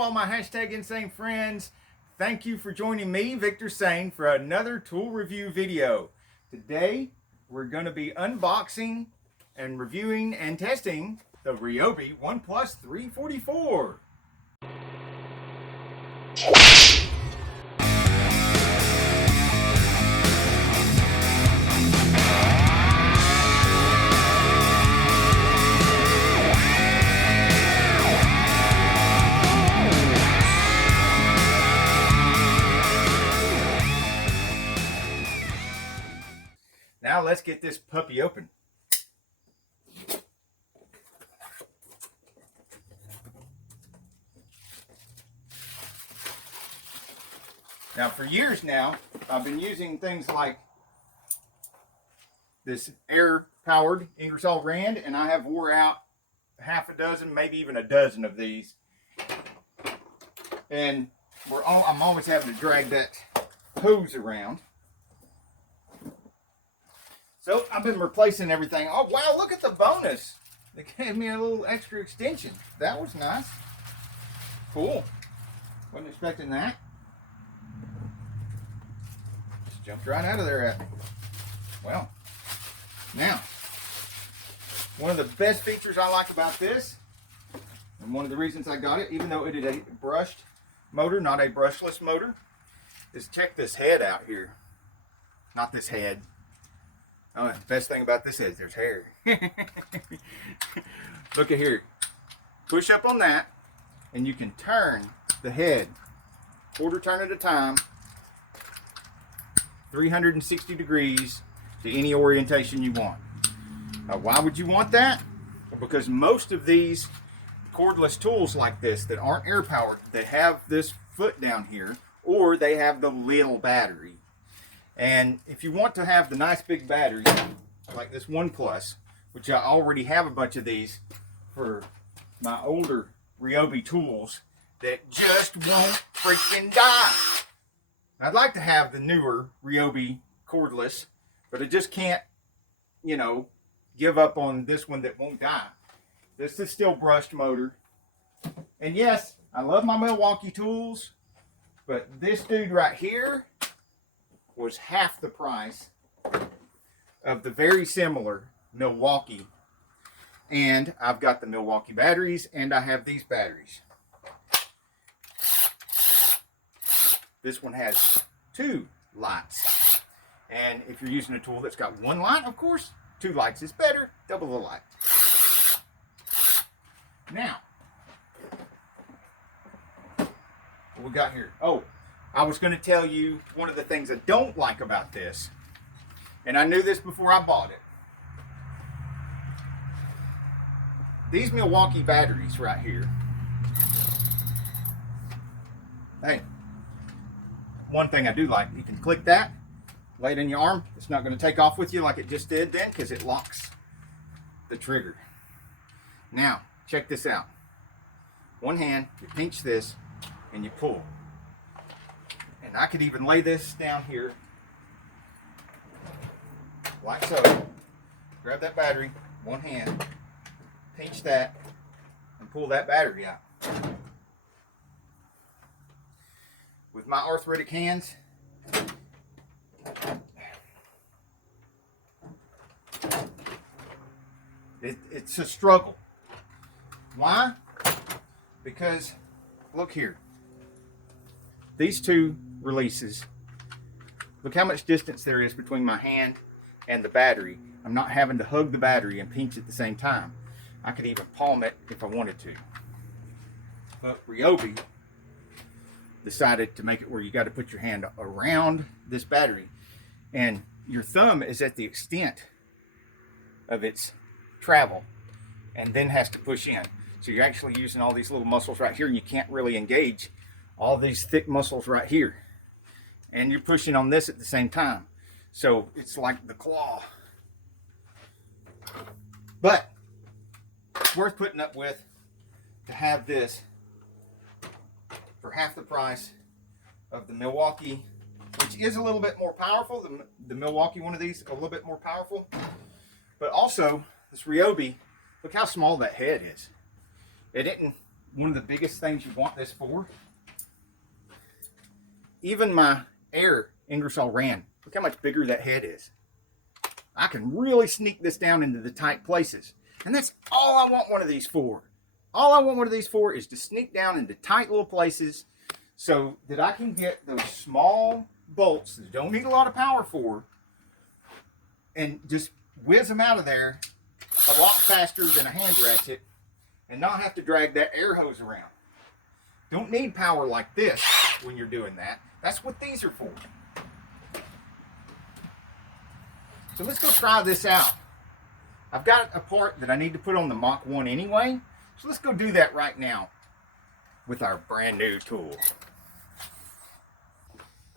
all my hashtag insane friends. Thank you for joining me, Victor Sane, for another tool review video. Today, we're going to be unboxing and reviewing and testing the RYOBI ONE 344. Now let's get this puppy open. Now for years now, I've been using things like this air-powered Ingersoll Rand, and I have wore out half a dozen, maybe even a dozen of these. And I'm always having to drag that hose around. So I've been replacing everything. Oh wow, look at the bonus. They gave me a little extra extension. That was nice. Cool. Wasn't expecting that. Just jumped right out of there at me. Well, now, one of the best features I like about this, and one of the reasons I got it, even though it is a brushed motor, not a brushless motor, is check this head out here. Not this head. Oh, the best thing about this is there's hair. Look at here. Push up on that, and you can turn the head quarter turn at a time, 360 degrees to any orientation you want. Now, why would you want that? Well, because most of these cordless tools like this that aren't air powered, they have this foot down here, or they have the little battery. And if you want to have the nice big battery, like this ONE Plus, which I already have a bunch of these for my older RYOBI tools that just won't freaking die. I'd like to have the newer RYOBI cordless, but I just can't, you know, give up on this one that won't die. This is still brushed motor. And yes, I love my Milwaukee tools, but this dude right here was half the price of the very similar Milwaukee. And I've got the Milwaukee batteries, and I have these batteries. This one has 2 lights. And if you're using a tool that's got 1 light, of course, 2 lights is better, double the light. Now, what we got here? Oh, I was going to tell you one of the things I don't like about this, and I knew this before I bought it. These Milwaukee batteries right here. Hey, one thing I do like, you can click that, lay it in your arm. It's not going to take off with you like it just did then, because it locks the trigger. Now, check this out. One hand, you pinch this, and you pull. And I could even lay this down here, like so. Grab that battery, one hand, pinch that, and pull that battery out. With my arthritic hands, it's a struggle. Why? Because, look here. These 2 releases, look how much distance there is between my hand and the battery. I'm not having to hug the battery and pinch at the same time. I could even palm it if I wanted to. But RYOBI decided to make it where you got to put your hand around this battery, and your thumb is at the extent of its travel and then has to push in. So you're actually using all these little muscles right here, and you can't really engage all these thick muscles right here. And you're pushing on this at the same time. So it's like the claw. But it's worth putting up with to have this for half the price of the Milwaukee, which is a little bit more powerful. The Milwaukee one of these, a little bit more powerful. But also, this RYOBI, look how small that head is. It didn't one of the biggest things you want this for, even my air Ingersoll Rand, look how much bigger that head is. I can really sneak this down into the tight places. And that's all I want one of these for. All I want one of these for is to sneak down into tight little places so that I can get those small bolts that don't need a lot of power for and just whiz them out of there a lot faster than a hand ratchet and not have to drag that air hose around. Don't need power like this when you're doing that. That's what these are for. So let's go try this out. I've got a part that I need to put on the Mach 1 anyway, so let's go do that right now with our brand new tool.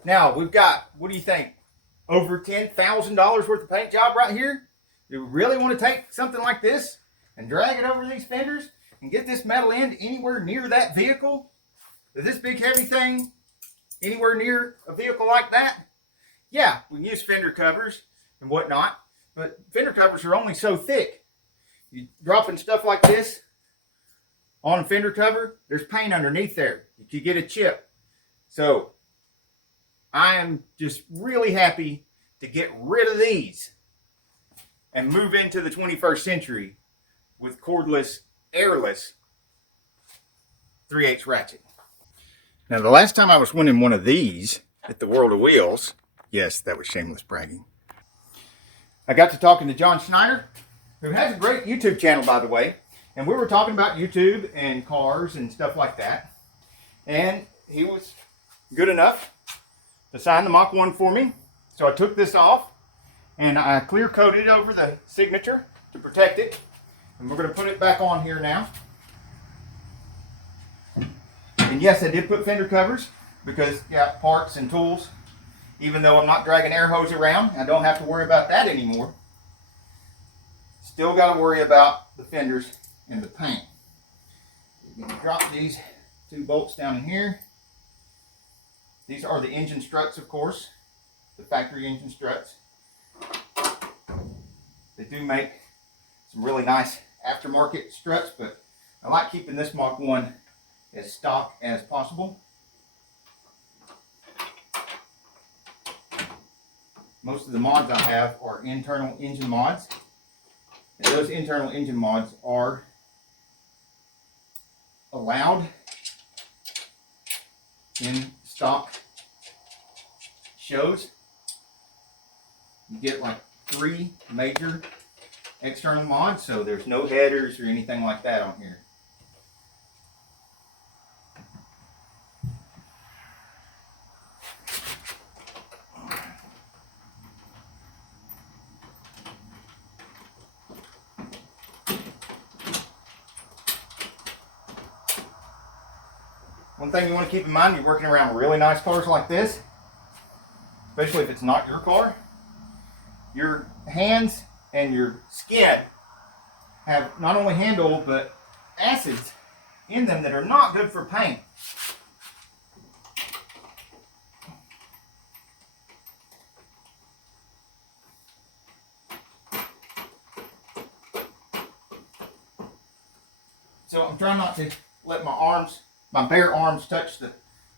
Now we've got, what do you think, over $10,000 worth of paint job right here? You really want to take something like this and drag it over these fenders and get this metal end anywhere near that vehicle? Is this big heavy thing anywhere near a vehicle like that? Yeah, we can use fender covers and whatnot, but fender covers are only so thick. You dropping stuff like this on a fender cover, there's paint underneath there. You could get a chip. So I am just really happy to get rid of these and move into the 21st century with cordless, airless 3/8 ratchet. Now the last time I was winning one of these at the World of Wheels, yes, that was shameless bragging, I got to talking to John Schneider, who has a great YouTube channel, by the way, and we were talking about YouTube and cars and stuff like that, and he was good enough to sign the Mach 1 for me. So I took this off and I clear coated over the signature to protect it, and we're going to put it back on here now. And yes, I did put fender covers because, yeah, parts and tools. Even though I'm not dragging air hose around, I don't have to worry about that anymore. Still got to worry about the fenders and the paint. You're going to drop these two bolts down in here. These are the engine struts, of course, the factory engine struts. They do make some really nice aftermarket struts, but I like keeping this Mach 1 as stock as possible. Most of the mods I have are internal engine mods, and those internal engine mods are allowed in stock shows. You get like 3 major external mods, so there's no headers or anything like that on here. One thing you want to keep in mind, you're working around really nice cars like this, especially if it's not your car, your hands and your skin have not only hand oil but acids in them that are not good for paint. So I'm trying not to let my bare arms touch the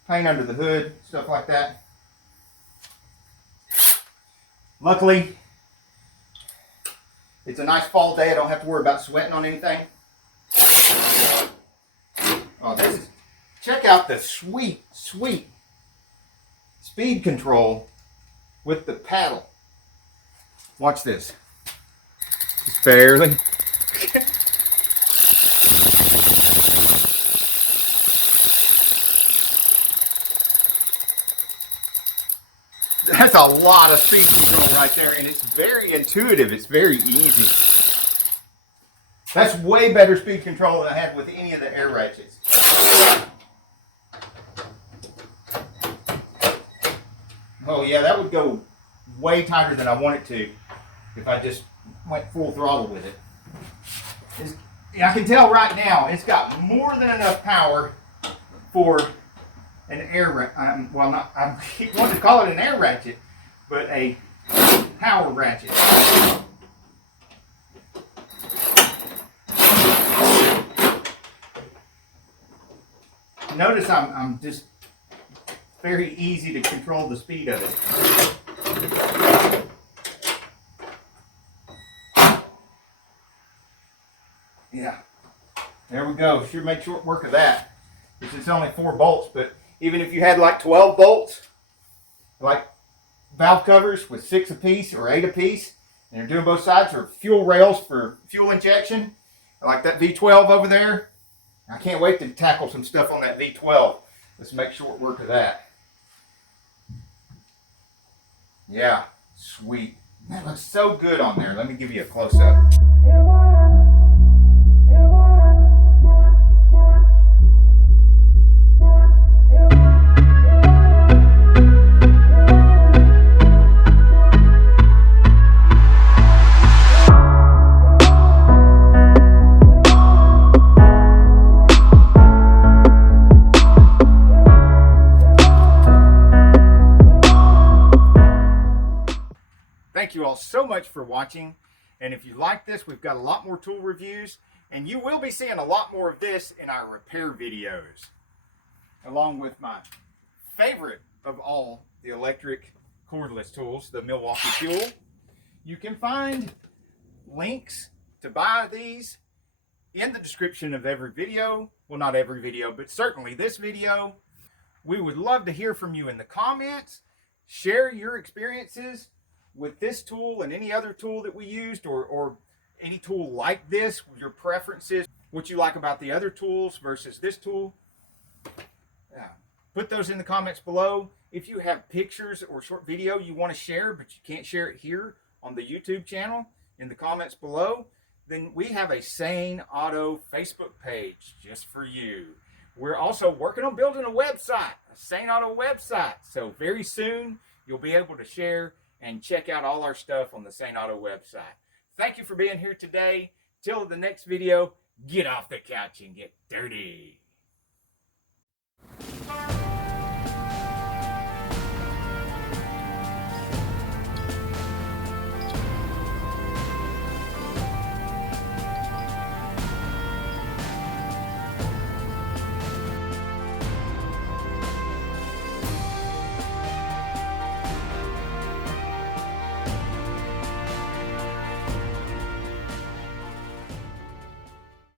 paint under the hood, stuff like that. Luckily, it's a nice fall day. I don't have to worry about sweating on anything. Oh, check out the sweet speed control with the paddle. Watch this. Just barely. That's a lot of speed control right there, and it's very intuitive. It's very easy. That's way better speed control than I had with any of the air ratchets. Oh yeah, that would go way tighter than I want it to if I just went full throttle with it. I can tell right now it's got more than enough power for an air well, not, I wanted to call it an air ratchet, but a power ratchet. notice I'm just very easy to control the speed of it. Yeah, there we go. Sure make short work of that. It's only 4 bolts, but even if you had like 12 bolts, like valve covers with 6 apiece or 8 apiece, and you're doing both sides, or fuel rails for fuel injection, like that V12 over there. I can't wait to tackle some stuff on that V12. Let's make short work of that. Yeah, sweet. That looks so good on there. Let me give you a close-up. Thank you all so much for watching, and if you like this, we've got a lot more tool reviews, and you will be seeing a lot more of this in our repair videos, along with my favorite of all, the electric cordless tools, the Milwaukee Fuel. You can find links to buy these in the description of every video. Well, not every video, but certainly this video. We would love to hear from you in the comments. Share your experiences with this tool and any other tool that we used, or any tool like this, your preferences, what you like about the other tools versus this tool. Put those in the comments below. If you have pictures or short video you want to share, but you can't share it here on the YouTube channel, in the comments below, then we have a Saneauto Facebook page just for you. We're also working on building a website, a Saneauto website. So very soon you'll be able to share and check out all our stuff on the Saneauto website. Thank you for being here today. Till the next video, get off the couch and get dirty.